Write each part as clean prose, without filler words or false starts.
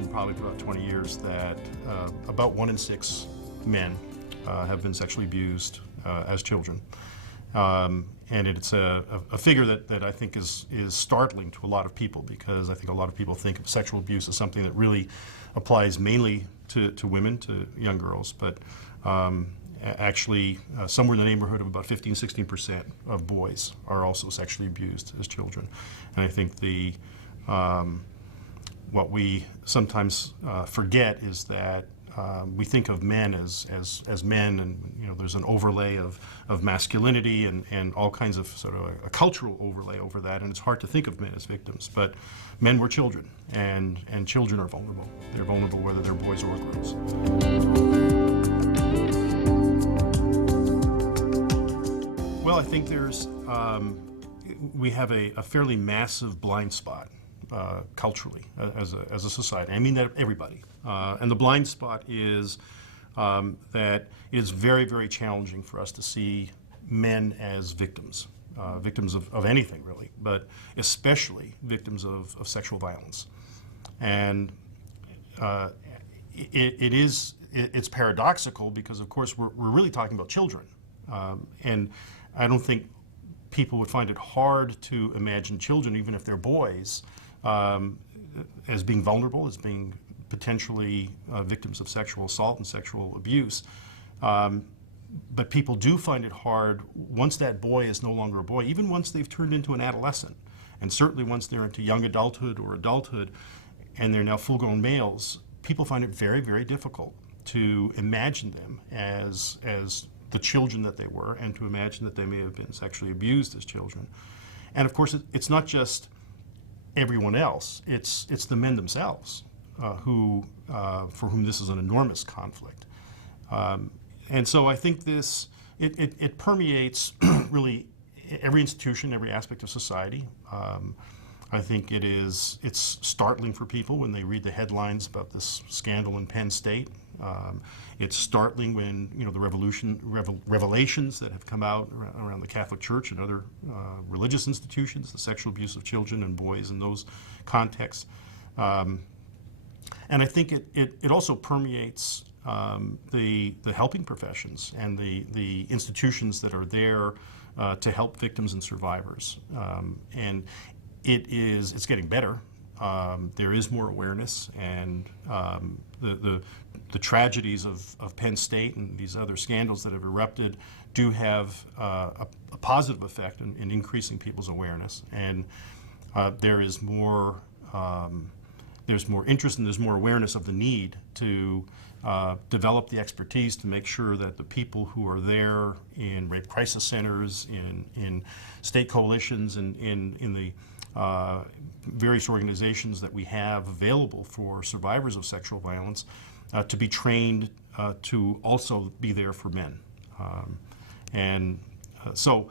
known probably for about 20 years that about 1 in 6 men have been sexually abused as children. And it's a figure that I think is startling to a lot of people, because I think a lot of people think of sexual abuse as something that really applies mainly to women, to young girls, but actually somewhere in the neighborhood of about 15–16% of boys are also sexually abused as children. And I think what we sometimes forget is that we think of men as men, and there's an overlay of masculinity and all kinds of sort of a cultural overlay over that, and it's hard to think of men as victims. But men were children, and children are vulnerable. They're vulnerable whether they're boys or girls. Well, I think we have a fairly massive blind spot culturally as a society. I mean that everybody. And the blind spot is that it's very, very challenging for us to see men as victims, victims of anything really, but especially victims of sexual violence. And it's paradoxical because, of course, we're really talking about children. And I don't think people would find it hard to imagine children, even if they're boys, as being vulnerable, as being potentially victims of sexual assault and sexual abuse. But people do find it hard once that boy is no longer a boy, even once they've turned into an adolescent, and certainly once they're into young adulthood or adulthood and they're now full-grown males. People find it very, very difficult to imagine them as the children that they were, and to imagine that they may have been sexually abused as children. And of course, it's not just everyone else, it's the men themselves for whom this is an enormous conflict. And so I think it permeates really every institution, every aspect of society. I think it's startling for people when they read the headlines about this scandal in Penn State. It's startling when the revelations that have come out around the Catholic Church and other religious institutions, the sexual abuse of children and boys in those contexts. And I think it also permeates the helping professions and the institutions that are there to help victims and survivors. And it's getting better. There is more awareness, and the tragedies of Penn State and these other scandals that have erupted do have a positive effect in increasing people's awareness. And there's more interest and there's more awareness of the need to develop the expertise to make sure that the people who are there in rape crisis centers, in state coalitions, and in the various organizations that we have available for survivors of sexual violence, to be trained to also be there for men. So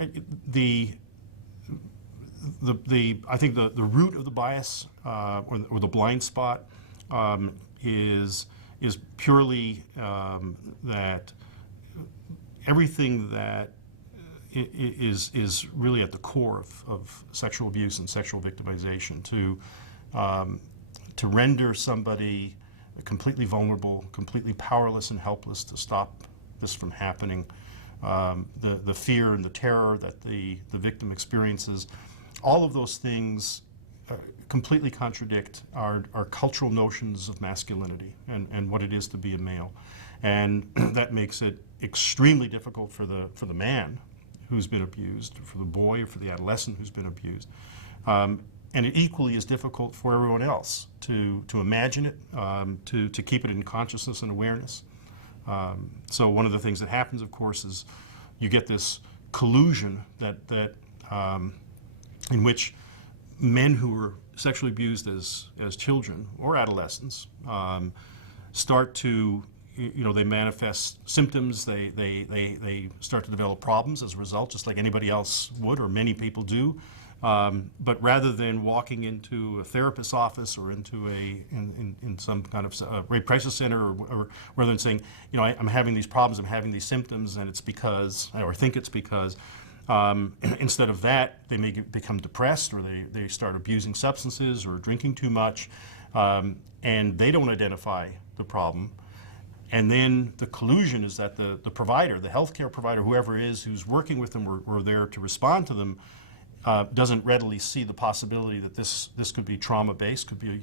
I think the root of the bias or the blind spot is purely that everything that is really at the core of sexual abuse and sexual victimization, to render somebody completely vulnerable, completely powerless and helpless to stop this from happening. The fear and the terror that the victim experiences, all of those things completely contradict our cultural notions of masculinity and what it is to be a male. And that makes it extremely difficult for the man who's been abused, for the boy or for the adolescent who's been abused. And it equally is difficult for everyone else to imagine it, to keep it in consciousness and awareness. So one of the things that happens, of course, is you get this collusion that in which men who were sexually abused as children or adolescents start to, they manifest symptoms, they start to develop problems as a result, just like anybody else would, or many people do. But rather than walking into a therapist's office or into in some kind of rape crisis center, or rather than saying, I'm having these problems, I'm having these symptoms, and it's because, or I think it's because, instead of that, they may become depressed, or they start abusing substances or drinking too much, and they don't identify the problem. And then the collusion is that the provider, the healthcare provider, whoever it is who's working with them or there to respond to them, doesn't readily see the possibility that this could be trauma-based, could be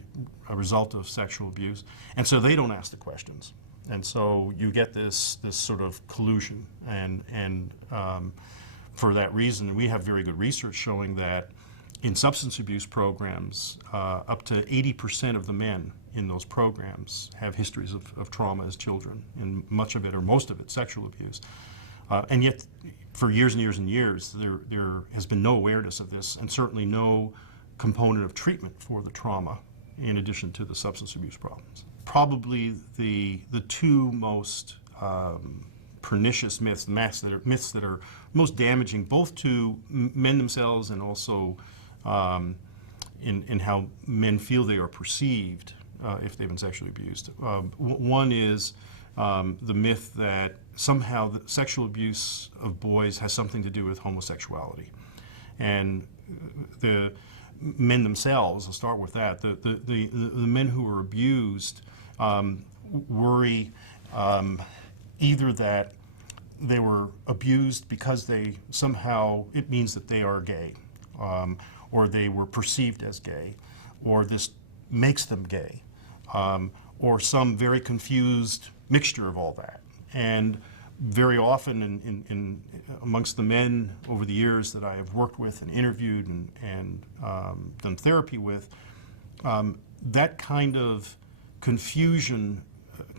a result of sexual abuse, and so they don't ask the questions. And so you get this sort of collusion, and for that reason, we have very good research showing that in substance abuse programs, up to 80% of the men in those programs have histories of trauma as children, and much of it or most of it sexual abuse. And yet, for years and years and years, there has been no awareness of this, and certainly no component of treatment for the trauma in addition to the substance abuse problems. Probably the two most pernicious myths that are most damaging both to men themselves and also in how men feel they are perceived if they've been sexually abused. One is the myth that somehow the sexual abuse of boys has something to do with homosexuality. And the men themselves, I'll start with that, the men who were abused worry either that they were abused because it means that they are gay, or they were perceived as gay, or this makes them gay, or some very confused mixture of all that. And very often amongst the men over the years that I have worked with and interviewed and done therapy with, that kind of confusion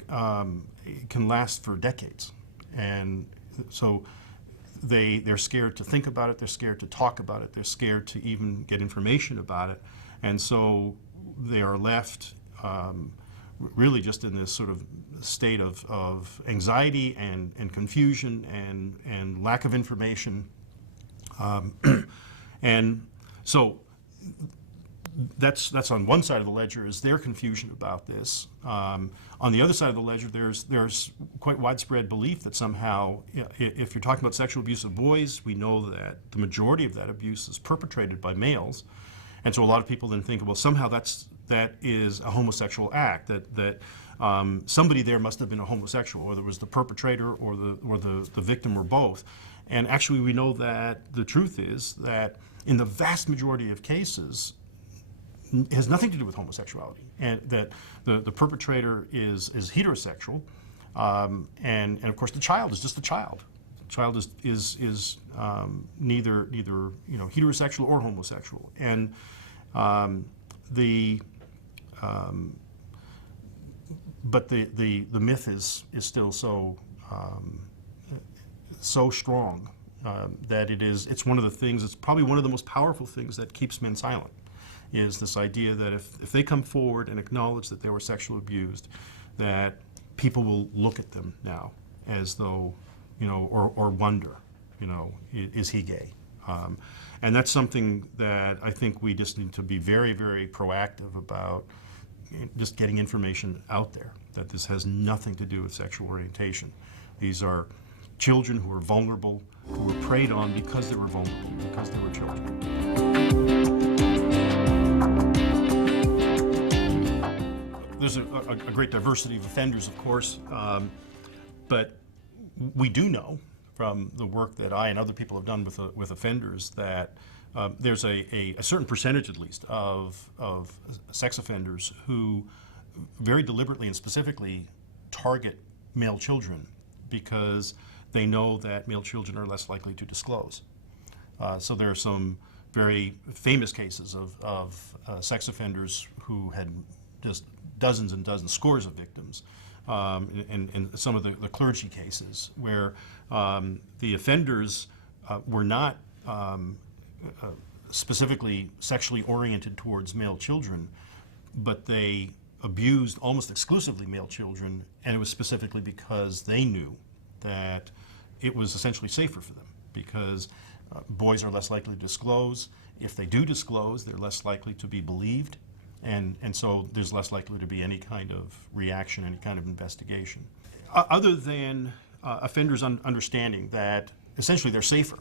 can last for decades. And so they're scared to think about it, they're scared to talk about it, they're scared to even get information about it. And so they are left really just in this sort of state of anxiety and confusion and lack of information. And so that's on one side of the ledger, is their confusion about this. On the other side of the ledger, there's quite widespread belief that somehow, if you're talking about sexual abuse of boys, we know that the majority of that abuse is perpetrated by males. And so a lot of people then think, well, somehow that is a homosexual act, that somebody there must have been a homosexual, or there was the perpetrator or the victim or both. And actually we know that the truth is that in the vast majority of cases, it has nothing to do with homosexuality, and that the perpetrator is heterosexual, and of course the child is just a child. The child is neither heterosexual or homosexual, and but the myth is still so strong that it's one of the things. It's probably one of the most powerful things that keeps men silent. Is this idea that if they come forward and acknowledge that they were sexually abused, that people will look at them now as though, or wonder, is he gay? And that's something that I think we just need to be very, very proactive about, just getting information out there, that this has nothing to do with sexual orientation. These are children who are vulnerable, who were preyed on because they were vulnerable, because they were children. There's a great diversity of offenders, of course, but we do know from the work that I and other people have done with offenders that there's a certain percentage, at least, of sex offenders who very deliberately and specifically target male children because they know that male children are less likely to disclose. So there are some very famous cases of sex offenders who had just dozens and dozens, scores of victims, and some of the clergy cases where the offenders were not specifically sexually oriented towards male children, but they abused almost exclusively male children, and it was specifically because they knew that it was essentially safer for them, because boys are less likely to disclose. If they do disclose, they're less likely to be believed. And so there's less likely to be any kind of reaction, any kind of investigation. Other than offenders understanding that essentially they're safer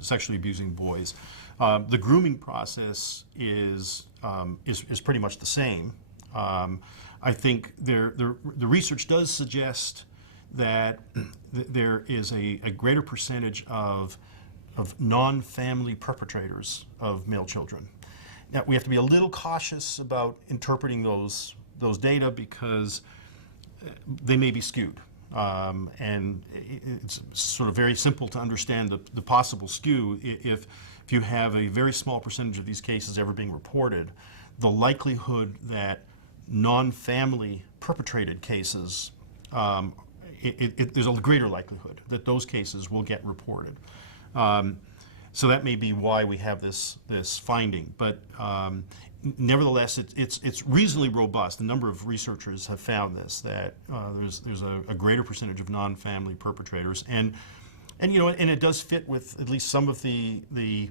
sexually abusing boys, the grooming process is is pretty much the same. I think the research does suggest that there is a greater percentage of non-family perpetrators of male children. Now, we have to be a little cautious about interpreting those data because they may be skewed. And it's sort of very simple to understand the possible skew. If you have a very small percentage of these cases ever being reported, the likelihood that non-family perpetrated cases, there's a greater likelihood that those cases will get reported. So that may be why we have this finding, but nevertheless, it's reasonably robust. A number of researchers have found this, that there's a greater percentage of non-family perpetrators, and it does fit with at least some of the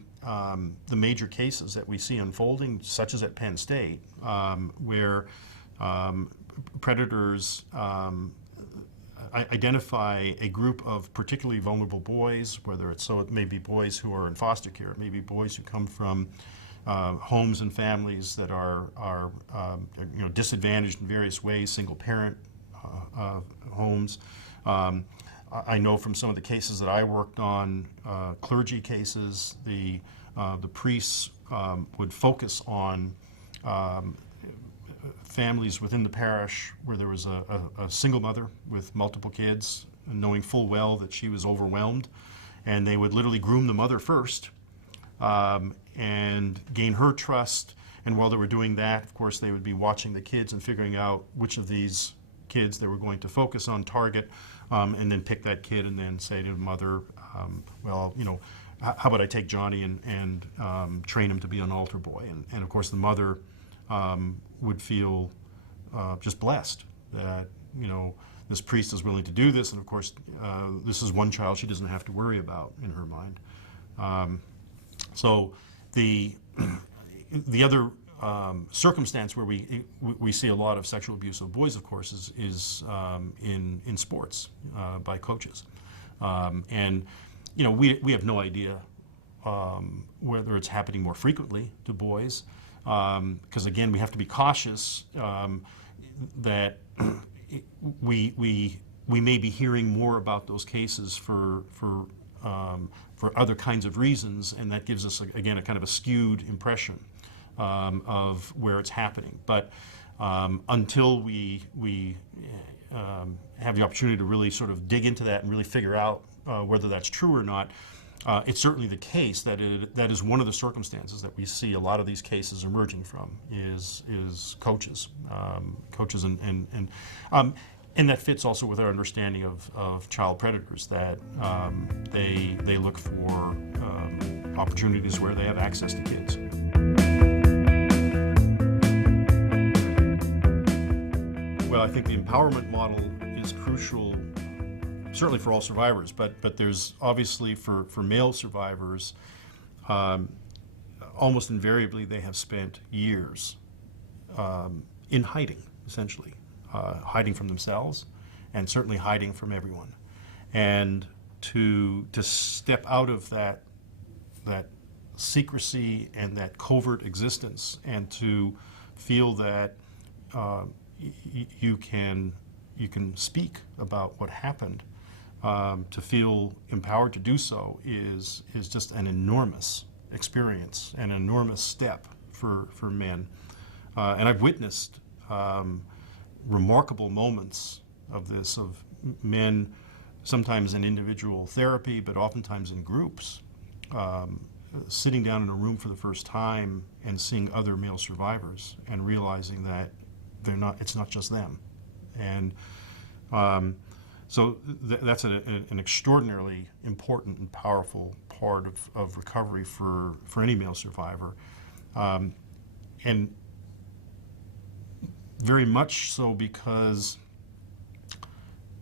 major cases that we see unfolding, such as at Penn State, where predators identify a group of particularly vulnerable boys, it may be boys who are in foster care, it may be boys who come from homes and families that are disadvantaged in various ways, single parent homes. I know from some of the cases that I worked on, clergy cases, the priests would focus on families within the parish where there was a single mother with multiple kids, knowing full well that she was overwhelmed, and they would literally groom the mother first and gain her trust. And while they were doing that, of course, they would be watching the kids and figuring out which of these kids they were going to focus on, target, and then pick that kid and then say to the mother, how about I take Johnny and train him to be an altar boy? And of course, the mother would feel just blessed that, this priest is willing to do this. And of course, this is one child she doesn't have to worry about in her mind. So the other circumstance where we see a lot of sexual abuse of boys, of course, is in sports by coaches. And we have no idea whether it's happening more frequently to boys, because again, we have to be cautious that we may be hearing more about those cases for other kinds of reasons, and that gives us again a kind of a skewed impression of where it's happening. But until we have the opportunity to really sort of dig into that and really figure out whether that's true or not, it's certainly the case that that is one of the circumstances that we see a lot of these cases emerging from is coaches, and that fits also with our understanding of child predators, that they look for opportunities where they have access to kids. Well, I think the empowerment model is crucial, certainly for all survivors, but there's obviously for male survivors, almost invariably they have spent years in hiding, essentially. Hiding from themselves, and certainly hiding from everyone. And to step out of that secrecy and that covert existence, and to feel that you can speak about what happened, to feel empowered to do so is just an enormous experience, an enormous step for men. And I've witnessed remarkable moments of this, of men, sometimes in individual therapy, but oftentimes in groups, sitting down in a room for the first time and seeing other male survivors and realizing that it's not just them. And so that's an extraordinarily important and powerful part of recovery for any male survivor. And very much so because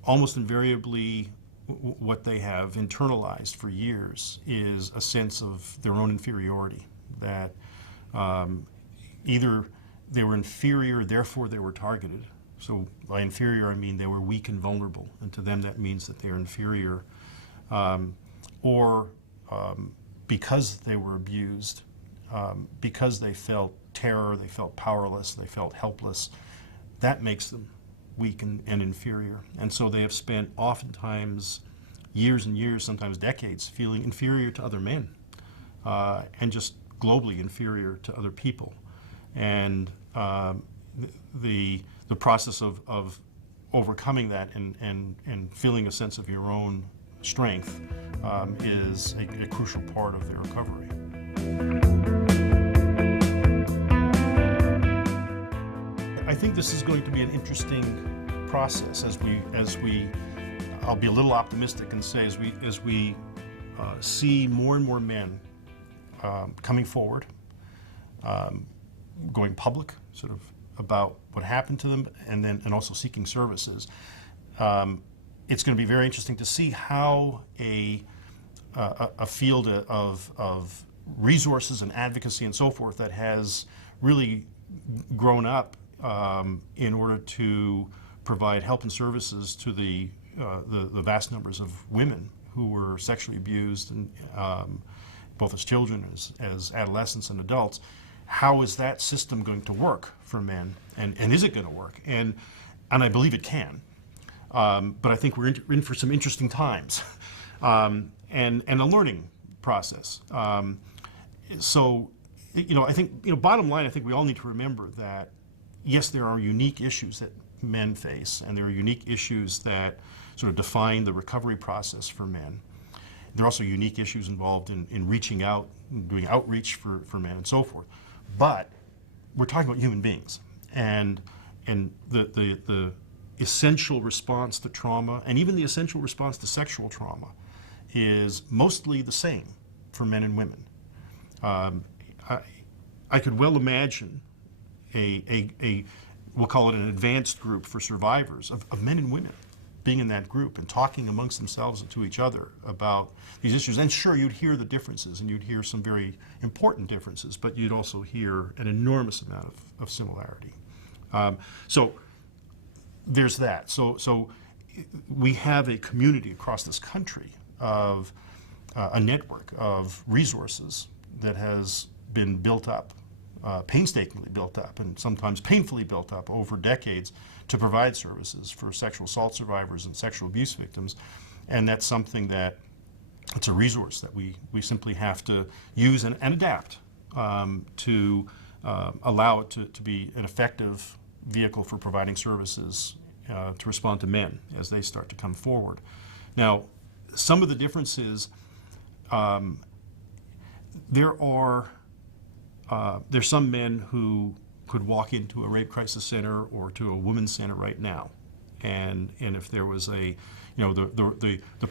almost invariably what they have internalized for years is a sense of their own inferiority, that either they were inferior, therefore they were targeted. So by inferior, I mean they were weak and vulnerable, and to them that means that they're inferior. Or because they were abused, because they felt terror, they felt powerless, they felt helpless. That makes them weak and inferior. And so they have spent oftentimes years and years, sometimes decades, feeling inferior to other men and just globally inferior to other people. And the process of overcoming that and feeling a sense of your own strength is a crucial part of their recovery. I think this is going to be an interesting process as we I'll be a little optimistic and say as we see more and more men coming forward, going public, sort of about what happened to them, and also seeking services. It's going to be very interesting to see how a field of resources and advocacy and so forth that has really grown up in order to provide help and services to the vast numbers of women who were sexually abused, and both as children, as adolescents and adults. How is that system going to work for men, and is it going to work? And I believe it can. But I think we're in for some interesting times, and a learning process. So, I think, bottom line, I think we all need to remember that, yes, there are unique issues that men face, and there are unique issues that sort of define the recovery process for men. There are also unique issues involved in reaching out, doing outreach for men and so forth. But we're talking about human beings, and the essential response to trauma, and even the essential response to sexual trauma, is mostly the same for men and women. I could well imagine we'll call it an advanced group for survivors of men and women being in that group and talking amongst themselves and to each other about these issues. And sure, you'd hear the differences, and you'd hear some very important differences, but you'd also hear an enormous amount of similarity. So there's that. So we have a community across this country of a network of resources that has been built up, painstakingly built up, and sometimes painfully built up over decades to provide services for sexual assault survivors and sexual abuse victims. And that's something that, it's a resource that we simply have to use and adapt to allow it to be an effective vehicle for providing services to respond to men as they start to come forward. Now, some of the differences, there's some men who could walk into a rape crisis center or to a women's center right now, and if there was the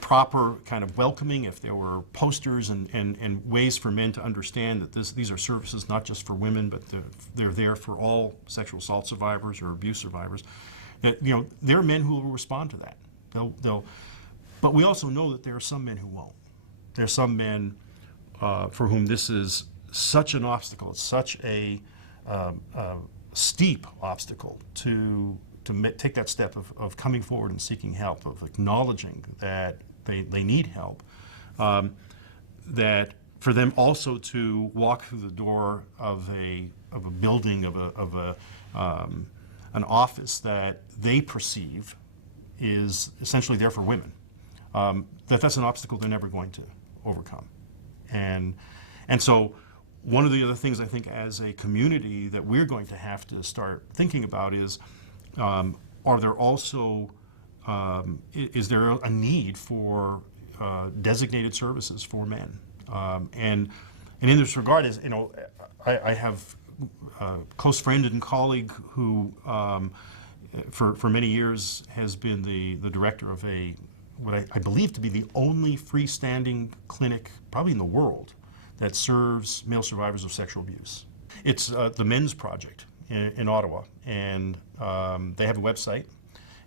proper kind of welcoming, if there were posters and ways for men to understand that these are services not just for women, but they're there for all sexual assault survivors or abuse survivors, that there are men who will respond to that. But we also know that there are some men who won't. There are some men for whom this is such an obstacle, it's such a steep obstacle to take that step of coming forward and seeking help, of acknowledging that they need help, that for them also to walk through the door of a building, of an office that they perceive is essentially there for women, that's an obstacle they're never going to overcome. And so one of the other things I think as a community that we're going to have to start thinking about is, are there also, is there a need for designated services for men? And in this regard, I have a close friend and colleague who for many years has been the director of what I believe to be the only freestanding clinic, probably in the world, that serves male survivors of sexual abuse. It's the Men's Project in Ottawa, and they have a website,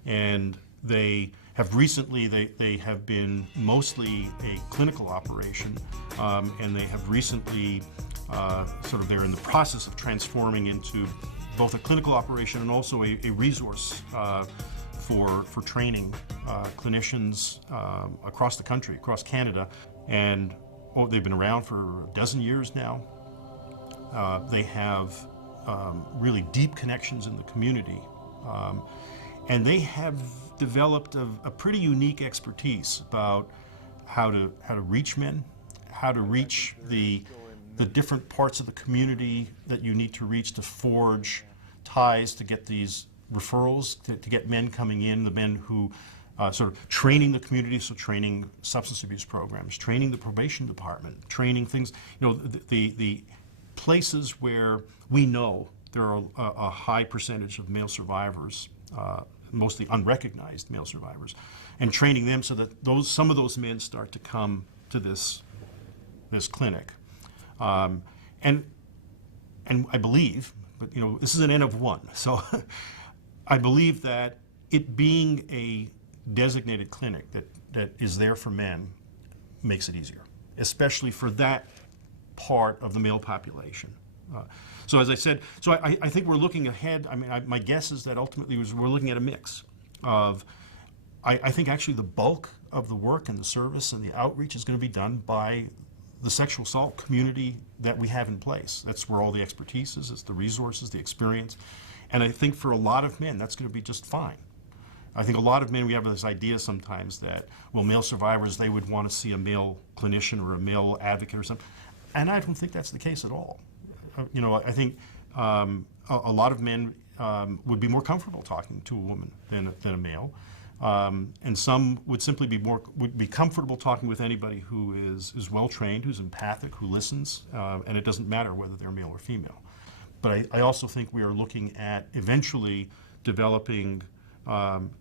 and they have recently, they have been mostly a clinical operation, and they have recently they're in the process of transforming into both a clinical operation and also a resource for training clinicians across the country, across Canada. And they've been around for a dozen years now. They have really deep connections in the community. And they have developed a pretty unique expertise about how to reach men, how to reach the different parts of the community that you need to reach to forge ties to get these referrals, to get men coming in, the men who sort of training the community, so training substance abuse programs, training the probation department, training things, the places where we know there are a high percentage of male survivors, mostly unrecognized male survivors, and training them so that some of those men start to come to this clinic. And I believe, but this is an N of one, so I believe that it being a designated clinic that is there for men makes it easier, especially for that part of the male population. So as I said, I think we're looking ahead. I mean, my guess is that ultimately we're looking at a mix of, I think actually the bulk of the work and the service and the outreach is going to be done by the sexual assault community that we have in place. That's where all the expertise is, it's the resources, the experience. And I think for a lot of men, that's going to be just fine. I think a lot of men, we have this idea sometimes that, well, male survivors, they would want to see a male clinician or a male advocate or something. And I don't think that's the case at all. I think a lot of men would be more comfortable talking to a woman than a male. And some would simply be comfortable talking with anybody who is well trained, who's empathic, who listens, and it doesn't matter whether they're male or female. But I also think we are looking at eventually developing an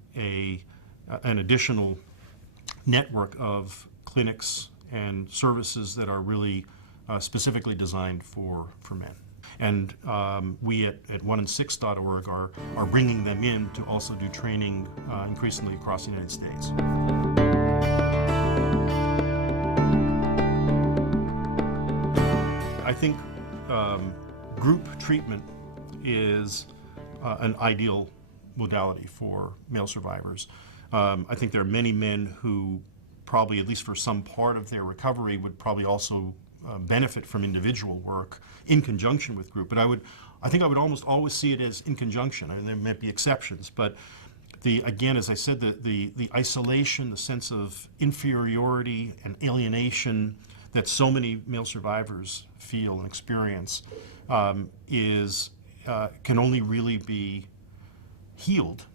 additional network of clinics and services that are really specifically designed for men. And we at 1in6.org are bringing them in to also do training increasingly across the United States. I think group treatment is an ideal modality for male survivors. I think there are many men who probably, at least for some part of their recovery, would probably also benefit from individual work in conjunction with group. But I think I would almost always see it as in conjunction. I mean, there might be exceptions, but again, as I said, the isolation, the sense of inferiority and alienation that so many male survivors feel and experience can only really be healed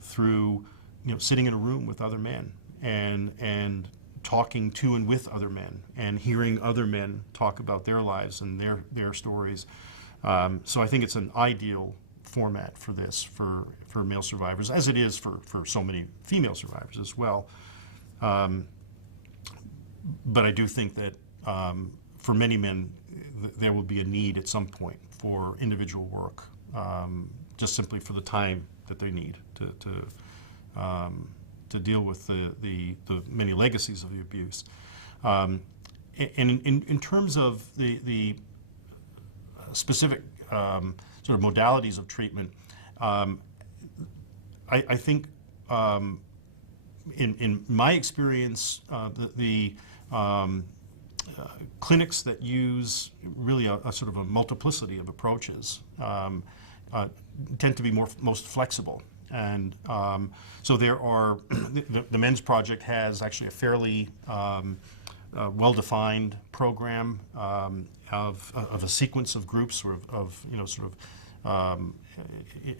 through sitting in a room with other men and talking to and with other men and hearing other men talk about their lives and their stories. So I think it's an ideal format for this for male survivors, as it is for so many female survivors as well. But I do think that for many men, there will be a need at some point for individual work, just simply for the time that they need to deal with the many legacies of the abuse. And in terms of the specific sort of modalities of treatment, I think in my experience, the clinics that use really a sort of a multiplicity of approaches tend to be most flexible. And so there are, the Men's Project has actually a fairly well-defined program of a sequence of groups, of an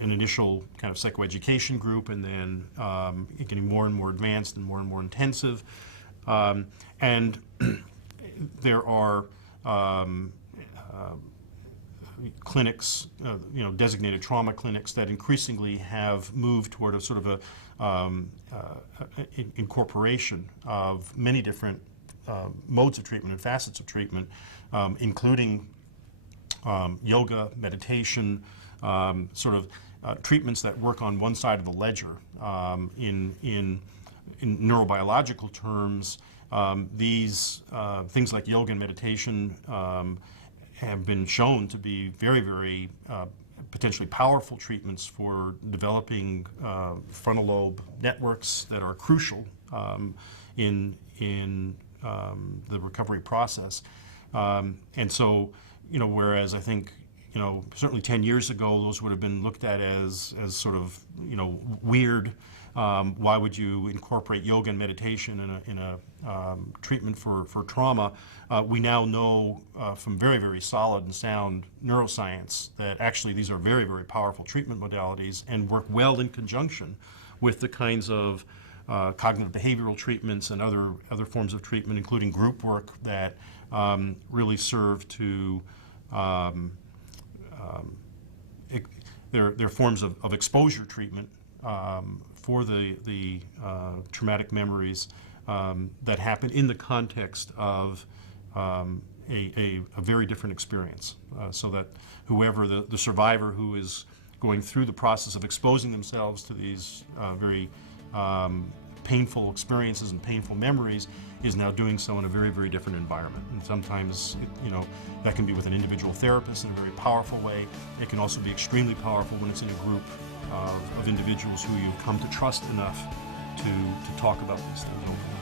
initial kind of psychoeducation group, and then getting more and more advanced and more intensive. And there are clinics, designated trauma clinics that increasingly have moved toward a sort of a incorporation of many different modes of treatment and facets of treatment, including yoga, meditation, treatments that work on one side of the ledger. In neurobiological terms, these things like yoga and meditation have been shown to be very, very potentially powerful treatments for developing frontal lobe networks that are crucial in the recovery process. And so, whereas I think, certainly 10 years ago, those would have been looked at as sort of, weird. Why would you incorporate yoga and meditation in a treatment for trauma? We now know from very, very solid and sound neuroscience that actually these are very, very powerful treatment modalities and work well in conjunction with the kinds of cognitive behavioral treatments and other forms of treatment, including group work, that really serve to they're forms of exposure treatment for the traumatic memories that happen in the context of a very different experience, so that whoever the survivor who is going through the process of exposing themselves to these very painful experiences and painful memories is now doing so in a very, very different environment. And sometimes, that can be with an individual therapist in a very powerful way. It can also be extremely powerful when it's in a group of individuals who you've come to trust enough to talk about these things openly.